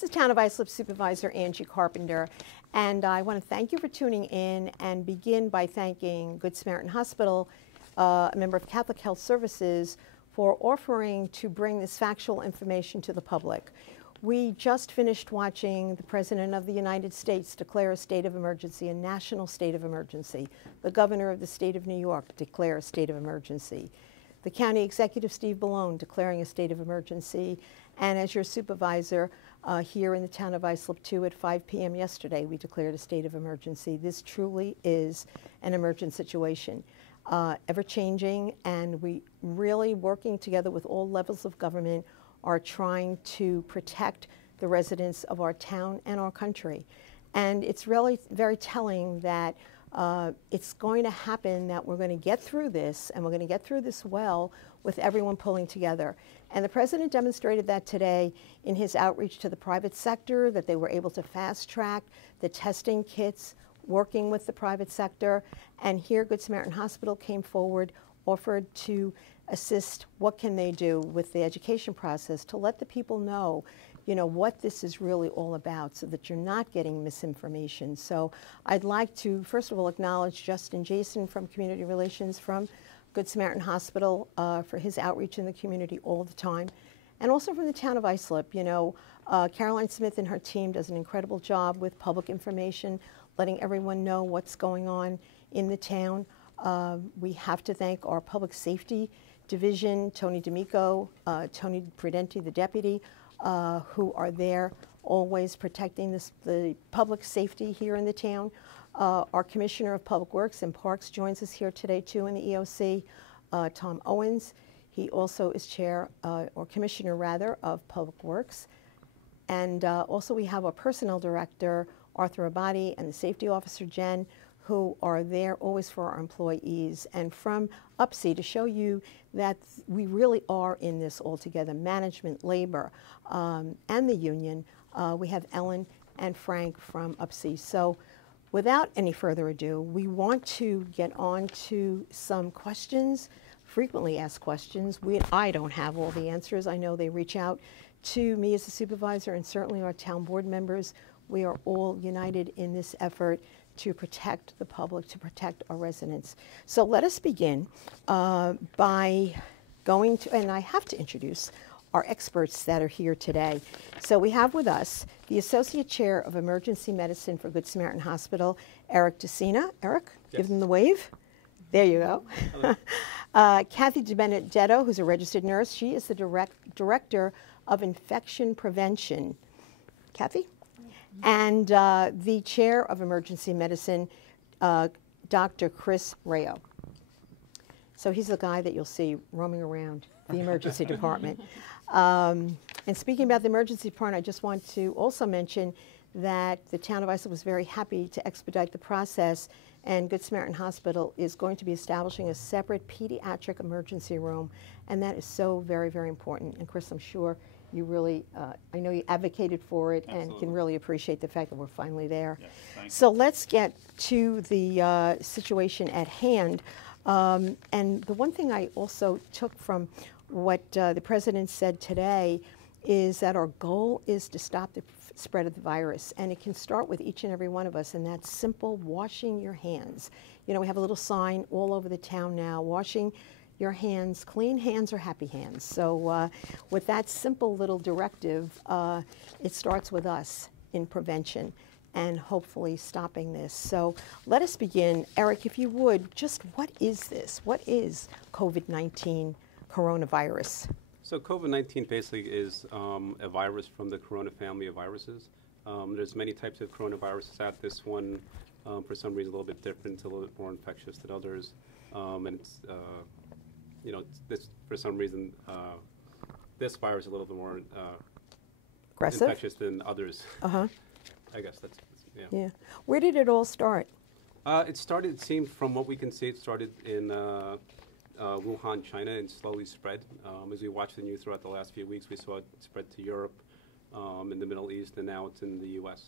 This is Town of Islip Supervisor Angie Carpenter, and I want to thank you for tuning in and begin by thanking Good Samaritan Hospital, a member of Catholic Health Services, for offering to bring this factual information to the public. We just finished watching the President of the United States declare a state of emergency, a national state of emergency. The Governor of the State of New York declare a state of emergency. The County Executive, Steve Bellone, declaring a state of emergency. And as your supervisor here in the Town of Islip, too, at 5 p.m. yesterday, we declared a state of emergency. This truly is an emergent situation, ever-changing, and we really working together with all levels of government are trying to protect the residents of our town and our country. And it's really very telling that it's going to happen, that we're going to get through this, and we're going to get through this well with everyone pulling together. And the President demonstrated that today in his outreach to the private sector, that they were able to fast-track the testing kits, working with the private sector. And here Good Samaritan Hospital came forward, offered to assist what can they do with the education process to let the people know, you know, what this is really all about so that you're not getting misinformation. So I'd like to, first of all, acknowledge Justin Jason from Community Relations from Good Samaritan Hospital for his outreach in the community all the time. And also from the Town of Islip. You know, Caroline Smith and her team does an incredible job with public information, letting everyone know what's going on in the town. We have to thank our public safety division, Tony D'Amico, Tony Prudenti, the deputy, who are there always protecting the public safety here in the town. Our Commissioner of Public Works and Parks joins us here today too in the EOC, Tom Owens. He also is chair, or commissioner rather, of Public Works. And also we have our personnel director, Arthur Abadi, and the safety officer, Jen, who are there always for our employees. And from UPSI, to show you that we really are in this all together, management, labor, and the union, we have Ellen and Frank from UPSI. So without any further ado, we want to get on to some questions, frequently asked questions. I don't have all the answers. I know they reach out to me as a supervisor and certainly our town board members. We are all united in this effort to protect the public, to protect our residents. So let us begin by going to, and I have to introduce our experts that are here today. So we have with us the Associate Chair of Emergency Medicine for Good Samaritan Hospital, Eric Decena. Eric, yes. Give them the wave. There you go. Kathy DiBenedetto, who's a registered nurse. She is the Director of Infection Prevention. Kathy? And the Chair of Emergency Medicine, Dr. Chris Raio. So he's the guy that you'll see roaming around the emergency department. And speaking about the emergency department, I just want to also mention that the Town of Islip was very happy to expedite the process, and Good Samaritan Hospital is going to be establishing a separate pediatric emergency room, and that is so very, very important. And Chris, I'm sure you really, I know you advocated for it. Absolutely. And can really appreciate the fact that we're finally there. Yes, so let's get to the situation at hand. And the one thing I also took from what the President said today is that our goal is to stop the spread of the virus. And it can start with each and every one of us, and that's simple washing your hands. You know, we have a little sign all over the town now, washing your hands, clean hands are happy hands. So with that simple little directive, it starts with us in prevention and hopefully stopping this. So let us begin. Eric, if you would, just what is this? What is COVID-19 coronavirus? So COVID-19 basically is a virus from the corona family of viruses. There's many types of coronaviruses out. This one, for some reason, a little bit different, it's a little bit more infectious than others. And it's, you know, this, for some reason, this virus is a little bit more aggressive, infectious than others. Uh-huh. I guess that's, yeah. Yeah. Where did it all start? It started, it seemed, from what we can see, it started in Wuhan, China, and slowly spread. As we watched the news throughout the last few weeks, we saw it spread to Europe, in the Middle East, and now it's in the U.S.,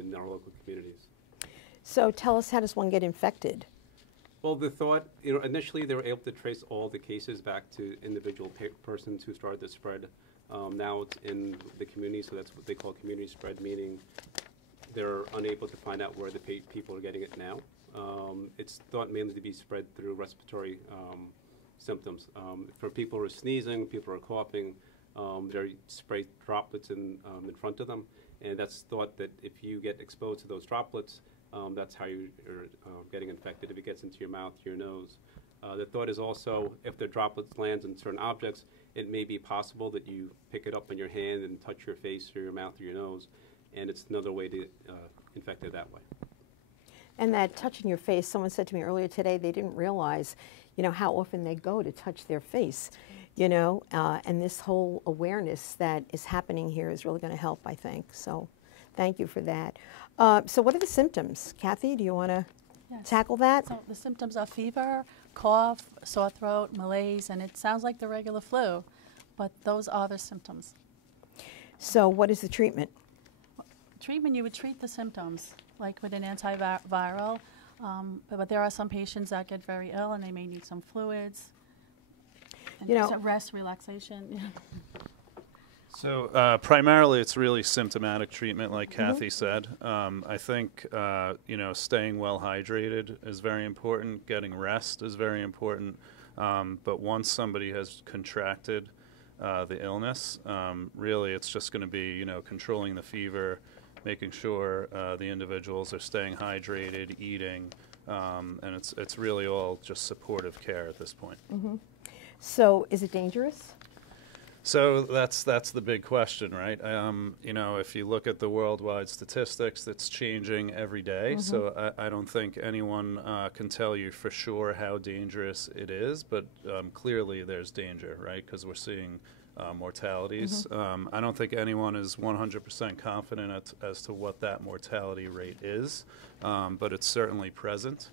in our local communities. So tell us, how does one get infected? Well, the thought, you know, initially they were able to trace all the cases back to individual persons who started the spread. Now it's in the community, so that's what they call community spread, meaning they're unable to find out where the people are getting it now. It's thought mainly to be spread through respiratory symptoms. For people who are sneezing, people who are coughing, they spray droplets in front of them, and that's thought that if you get exposed to those droplets, that's how you're getting infected, if it gets into your mouth, your nose. The thought is also, if the droplets lands in certain objects, it may be possible that you pick it up in your hand and touch your face or your mouth or your nose, and it's another way to infect it that way. And that touching your face, someone said to me earlier today, they didn't realize, how often they go to touch their face, and this whole awareness that is happening here is really going to help, I think. So thank you for that. So what are the symptoms? Kathy, do you want to tackle that? So the symptoms are fever, cough, sore throat, malaise, and it sounds like the regular flu, but those are the symptoms. So what is the treatment? Treatment, you would treat the symptoms, like with an antiviral, but there are some patients that get very ill and they may need some fluids, and rest, relaxation. So primarily it's really symptomatic treatment, like Kathy said. I think, staying well hydrated is very important. Getting rest is very important. But once somebody has contracted the illness, really it's just going to be, controlling the fever, making sure the individuals are staying hydrated, eating, and it's really all just supportive care at this point. So is it dangerous? So that's the big question, right? If you look at the worldwide statistics, that's changing every day. So I don't think anyone can tell you for sure how dangerous it is, but clearly there's danger, right? Because we're seeing mortalities. I don't think anyone is 100% confident as to what that mortality rate is, but it's certainly present.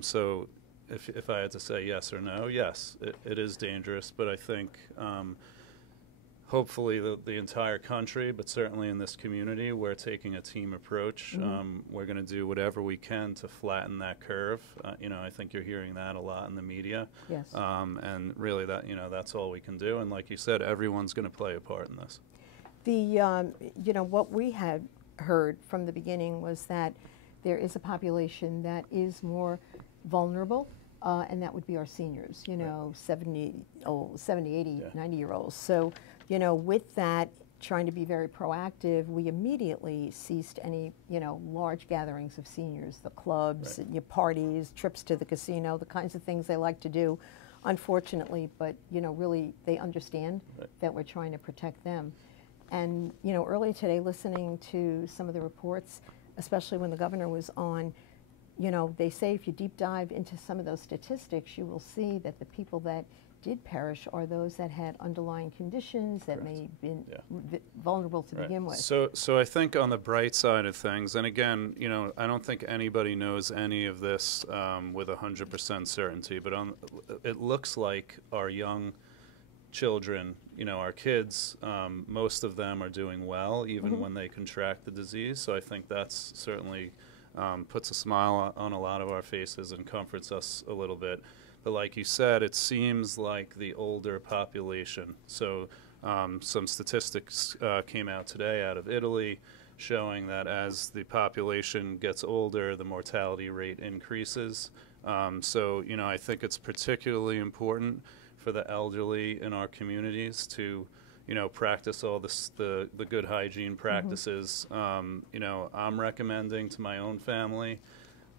So if I had to say yes or no, yes, it is dangerous, but I think hopefully the entire country, but certainly in this community, we're taking a team approach. We're going to do whatever we can to flatten that curve. I think you're hearing that a lot in the media. Yes. And really that's all we can do. And like you said, everyone's going to play a part in this. What we had heard from the beginning was that there is a population that is more vulnerable, and that would be our seniors, 70, 80, 90-year-olds. So, with that, trying to be very proactive, we immediately ceased any, large gatherings of seniors, the clubs, parties, trips to the casino, the kinds of things they like to do, unfortunately, but, really they understand that we're trying to protect them. And, earlier today, listening to some of the reports, especially when the governor was on, they say if you deep dive into some of those statistics, you will see that the people that did perish are those that had underlying conditions that may have been vulnerable to begin with. So I think on the bright side of things, and again, I don't think anybody knows any of this with 100% certainty, but it looks like our young children, our kids, most of them are doing well, even when they contract the disease. So I think that's certainly puts a smile on a lot of our faces and comforts us a little bit. But like you said, it seems like the older population. So some statistics came out today out of Italy showing that as the population gets older, the mortality rate increases. So, I think it's particularly important for the elderly in our communities to practice all the good hygiene practices. I'm recommending to my own family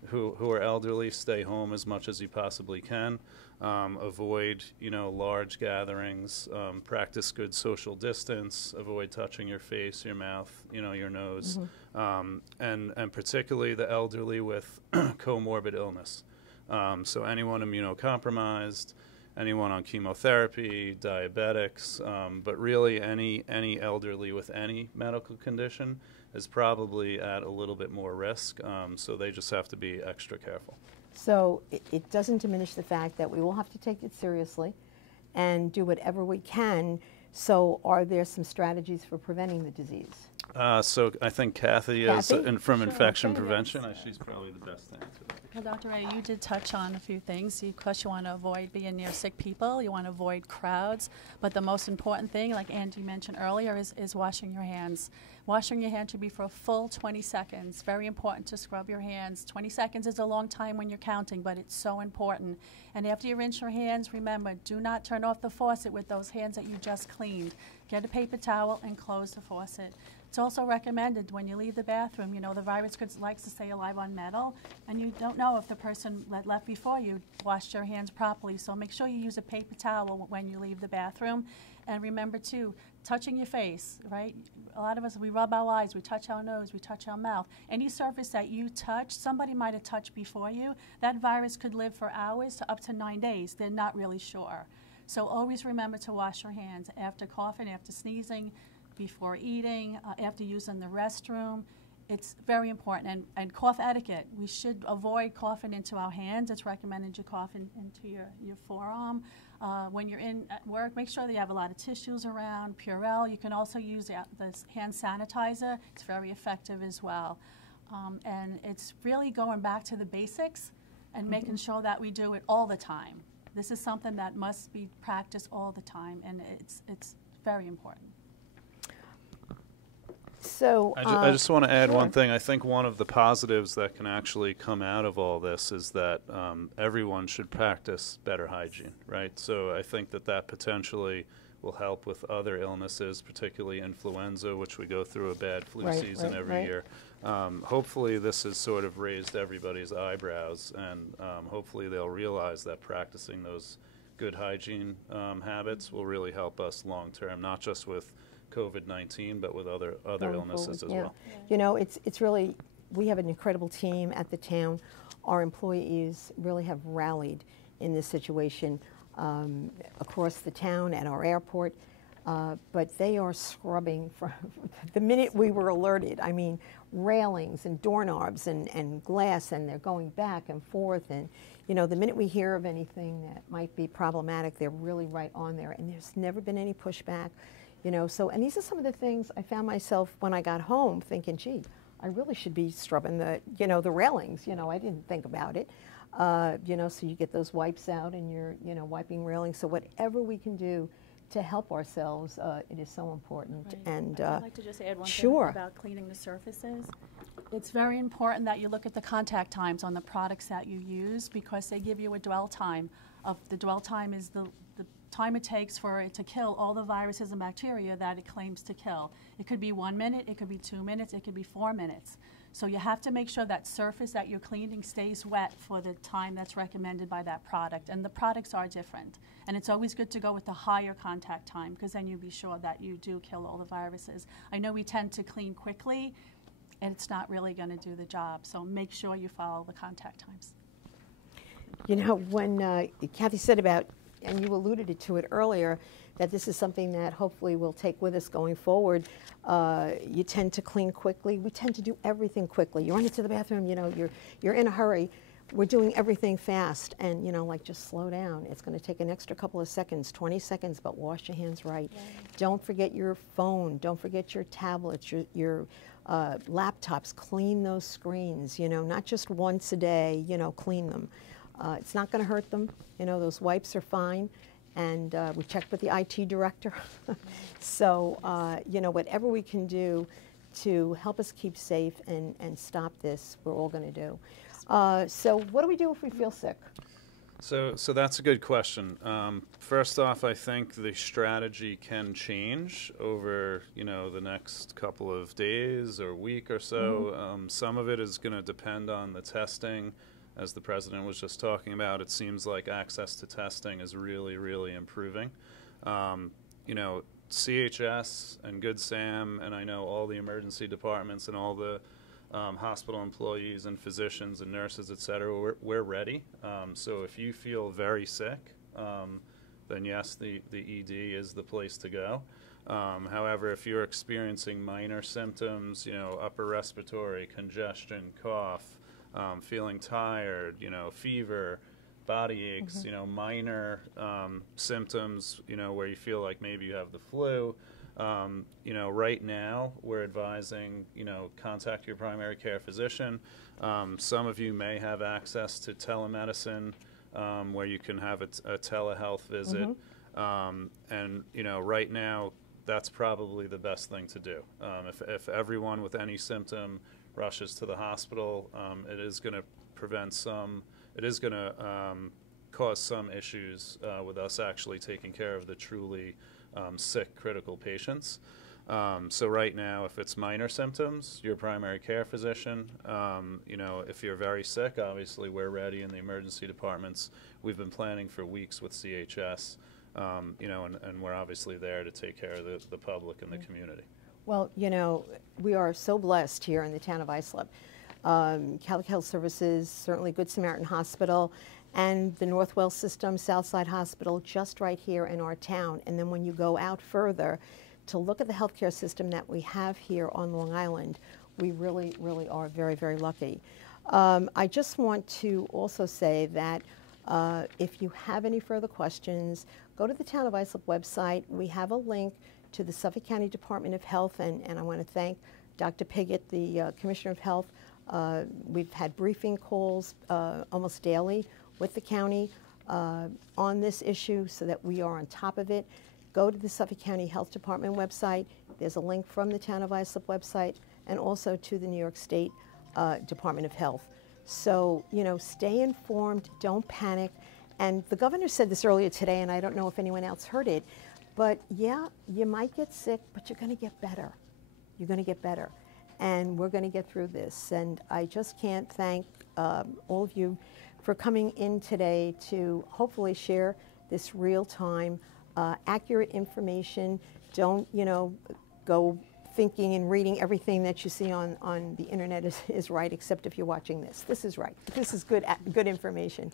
who are elderly, stay home as much as you possibly can. Avoid, large gatherings. Practice good social distance. Avoid touching your face, your mouth, your nose. And particularly the elderly with comorbid illness. So anyone immunocompromised, anyone on chemotherapy, diabetics, but really any elderly with any medical condition is probably at a little bit more risk, so they just have to be extra careful. So it doesn't diminish the fact that we will have to take it seriously and do whatever we can. So are there some strategies for preventing the disease? So I think Kathy is from Sure, infection okay, prevention. yes. She's probably the best to answer that. Well, Dr. Ray, you did touch on a few things. Of course, you want to avoid being near sick people. You want to avoid crowds. But the most important thing, like Angie mentioned earlier, is washing your hands. Washing your hands should be for a full 20 seconds. Very important to scrub your hands. 20 seconds is a long time when you're counting, but it's so important. And after you rinse your hands, remember, do not turn off the faucet with those hands that you just cleaned. Get a paper towel and close the faucet. It's also recommended when you leave the bathroom, you know, the virus likes to stay alive on metal, and you don't know if the person that left before you washed your hands properly. So make sure you use a paper towel when you leave the bathroom. And remember, too, touching your face, right? A lot of us, we rub our eyes, we touch our nose, we touch our mouth. Any surface that you touch, somebody might have touched before you. That virus could live for hours to up to 9 days. They're not really sure. So always remember to wash your hands after coughing, after sneezing, before eating, after using the restroom. It's very important. And cough etiquette. We should avoid coughing into our hands. It's recommended you cough into your forearm. When you're at work, make sure that you have a lot of tissues around, Purell. You can also use the hand sanitizer. It's very effective as well. And it's really going back to the basics and making sure that we do it all the time. This is something that must be practiced all the time, and it's very important. So I just want to add sure. one thing. I think one of the positives that can actually come out of all this is that everyone should practice better hygiene, right? So I think that potentially will help with other illnesses, particularly influenza, which we go through a bad flu season every year. Hopefully this has sort of raised everybody's eyebrows, and hopefully they'll realize that practicing those good hygiene habits will really help us long term, not just with COVID-19, but with other illnesses as well. You know, it's really, we have an incredible team at the town. Our employees really have rallied in this situation across the town at our airport, but they are scrubbing from the minute we were alerted. I mean, railings and doorknobs and glass, and they're going back and forth. And, you know, the minute we hear of anything that might be problematic, they're really right on there. And there's never been any pushback. You know, so, and these are some of the things I found myself when I got home thinking, gee, I really should be scrubbing the, you know, the railings. You know, I didn't think about it. You know, so you get those wipes out and you're, you know, wiping railings. So whatever we can do to help ourselves, it is so important. Right. And I'd like to just add one sure. thing about cleaning the surfaces. It's very important that you look at the contact times on the products that you use, because they give you a dwell time. The dwell time is the time it takes for it to kill all the viruses and bacteria that it claims to kill. It could be 1 minute, it could be 2 minutes, it could be 4 minutes. So you have to make sure that surface that you're cleaning stays wet for the time that's recommended by that product. And the products are different. And it's always good to go with the higher contact time, because then you'll be sure that you do kill all the viruses. I know we tend to clean quickly, and it's not really going to do the job. So make sure you follow the contact times. You know, when Kathy said about, and you alluded to it earlier, that this is something that hopefully we'll take with us going forward. You tend to clean quickly. We tend to do everything quickly. You run into the bathroom, you know, you're in a hurry. We're doing everything fast, and, you know, like, just slow down. It's going to take an extra couple of seconds, 20 seconds, but wash your hands right. Don't forget your phone. Don't forget your tablets, your laptops. Clean those screens, you know, not just once a day, you know, clean them. It's not going to hurt them. You know, those wipes are fine. And we checked with the IT director. So, you know, whatever we can do to help us keep safe and stop this, we're all going to do. So what do we do if we feel sick? So that's a good question. First off, I think the strategy can change over, you know, the next couple of days or week or so. Some of it is going to depend on the testing. As the president was just talking about, it seems like access to testing is really, really improving. You know, CHS and Good Sam, and I know all the emergency departments and all the hospital employees and physicians and nurses, et cetera, we're ready. So if you feel very sick, then yes, the ED is the place to go. However, if you're experiencing minor symptoms, you know, upper respiratory, congestion, cough, feeling tired, you know, fever, body aches, you know, minor symptoms, you know, where you feel like maybe you have the flu, You know, right now we're advising, you know, contact your primary care physician. Some of you may have access to telemedicine, where you can have a telehealth visit. And, you know, right now that's probably the best thing to do. If everyone with any symptom rushes to the hospital, it is going to cause some issues with us actually taking care of the truly sick, critical patients. So right now, if it's minor symptoms, your primary care physician. You know, if you're very sick, obviously we're ready in the emergency departments. We've been planning for weeks with CHS, you know, and we're obviously there to take care of the public and the community. Well, you know, we are so blessed here in the town of Islip. Catholic Health Services, certainly Good Samaritan Hospital, and the Northwell System, Southside Hospital, just right here in our town. And then when you go out further to look at the healthcare system that we have here on Long Island, we really, really are very, very lucky. I just want to also say that if you have any further questions, go to the Town of Islip website. We have a link to the Suffolk County Department of Health, and I want to thank Dr. Piggott, the Commissioner of Health. We've had briefing calls almost daily with the county on this issue so that we are on top of it. Go to the Suffolk County Health Department website. There's a link from the Town of Islip website and also to the New York State Department of Health. So, you know, stay informed, don't panic. And the governor said this earlier today, and I don't know if anyone else heard it, but yeah, you might get sick, but you're going to get better. You're going to get better. And we're going to get through this. And I just can't thank all of you for coming in today to hopefully share this real-time, accurate information. Don't, you know, go thinking and reading everything that you see on the internet is right, except if you're watching this. This is right. This is good information.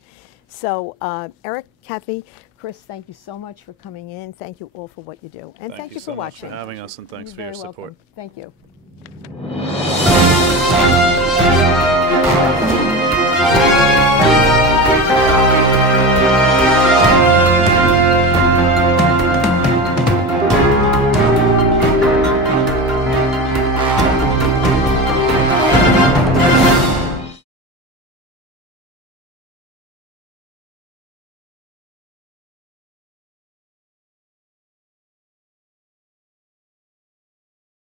So Eric, Kathy, Chris, thank you so much for coming in. Thank you all for what you do. And thank you for watching. Thank you so much for having us, and thanks for your support. Thank you.